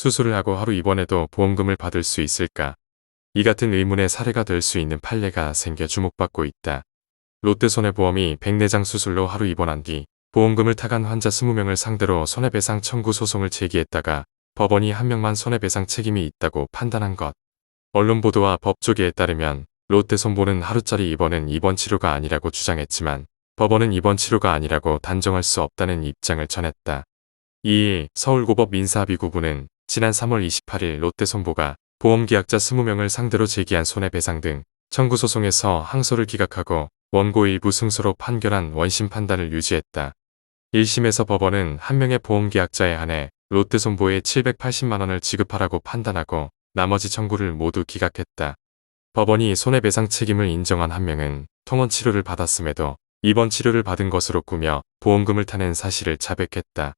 수술을 하고 하루 입원해도 보험금을 받을 수 있을까? 이 같은 의문의 사례가 될 수 있는 판례가 생겨 주목받고 있다. 롯데손해보험이 백내장 수술로 하루 입원한 뒤 보험금을 타간 환자 20명을 상대로 손해배상 청구 소송을 제기했다가 법원이 한 명만 손해배상 책임이 있다고 판단한 것. 언론 보도와 법조계에 따르면 롯데손보는 하루짜리 입원은 입원 치료가 아니라고 주장했지만 법원은 입원 치료가 아니라고 단정할 수 없다는 입장을 전했다. 2일 서울고법 민사합의구부는 지난 3월 28일 롯데손보가 보험계약자 20명을 상대로 제기한 손해배상 등 청구 소송에서 항소를 기각하고 원고 일부 승소로 판결한 원심 판단을 유지했다. 1심에서 법원은 한 명의 보험계약자에 한해 롯데손보에 780만 원을 지급하라고 판단하고 나머지 청구를 모두 기각했다. 법원이 손해배상 책임을 인정한 한 명은 통원 치료를 받았음에도 입원 치료를 받은 것으로 꾸며 보험금을 타낸 사실을 자백했다.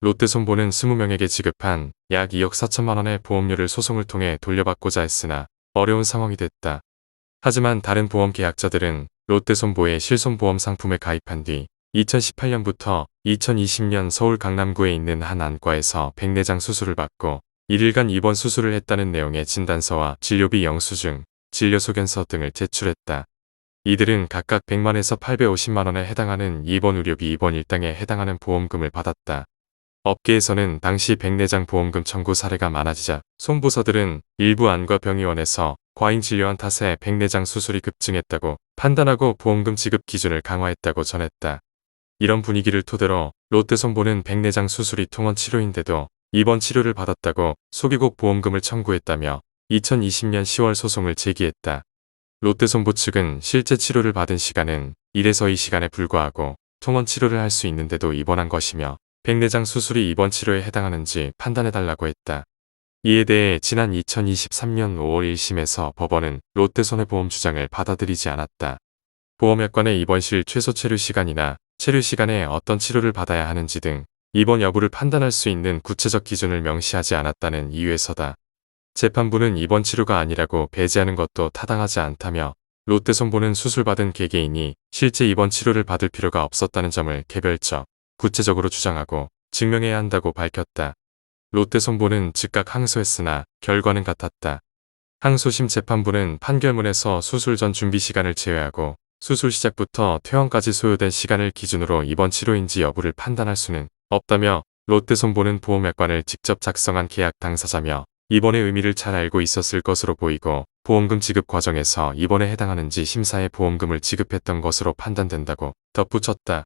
롯데손보는 20명에게 지급한 약 2억 4천만 원의 보험료를 소송을 통해 돌려받고자 했으나 어려운 상황이 됐다. 하지만 다른 보험 계약자들은 롯데손보의 실손보험 상품에 가입한 뒤 2018년부터 2020년 서울 강남구에 있는 한 안과에서 백내장 수술을 받고 1일간 입원 수술을 했다는 내용의 진단서와 진료비 영수증, 진료소견서 등을 제출했다. 이들은 각각 100만에서 850만 원에 해당하는 입원 의료비 입원 일당에 해당하는 보험금을 받았다. 업계에서는 당시 백내장 보험금 청구 사례가 많아지자 손보서들은 일부 안과 병의원에서 과잉 진료한 탓에 백내장 수술이 급증했다고 판단하고 보험금 지급 기준을 강화했다고 전했다. 이런 분위기를 토대로 롯데손보는 백내장 수술이 통원 치료인데도 입원 치료를 받았다고 속이고 보험금을 청구했다며 2020년 10월 소송을 제기했다. 롯데손보 측은 실제 치료를 받은 시간은 1에서 2시간에 불과하고 통원 치료를 할 수 있는데도 입원한 것이며 백내장 수술이 입원 치료에 해당하는지 판단해달라고 했다. 이에 대해 지난 2023년 5월 1심에서 법원은 롯데손해보험 주장을 받아들이지 않았다. 보험약관의 입원실 최소 체류 시간이나 체류 시간에 어떤 치료를 받아야 하는지 등 입원 여부를 판단할 수 있는 구체적 기준을 명시하지 않았다는 이유에서다. 재판부는 입원 치료가 아니라고 배제하는 것도 타당하지 않다며 롯데손보는 수술받은 개개인이 실제 입원 치료를 받을 필요가 없었다는 점을 개별적, 구체적으로 주장하고 증명해야 한다고 밝혔다. 롯데손보는 즉각 항소했으나 결과는 같았다. 항소심 재판부는 판결문에서 수술 전 준비 시간을 제외하고 수술 시작부터 퇴원까지 소요된 시간을 기준으로 입원 치료인지 여부를 판단할 수는 없다며 롯데손보는 보험약관을 직접 작성한 계약 당사자며 입원의 의미를 잘 알고 있었을 것으로 보이고 보험금 지급 과정에서 입원에 해당하는지 심사해 보험금을 지급했던 것으로 판단된다고 덧붙였다.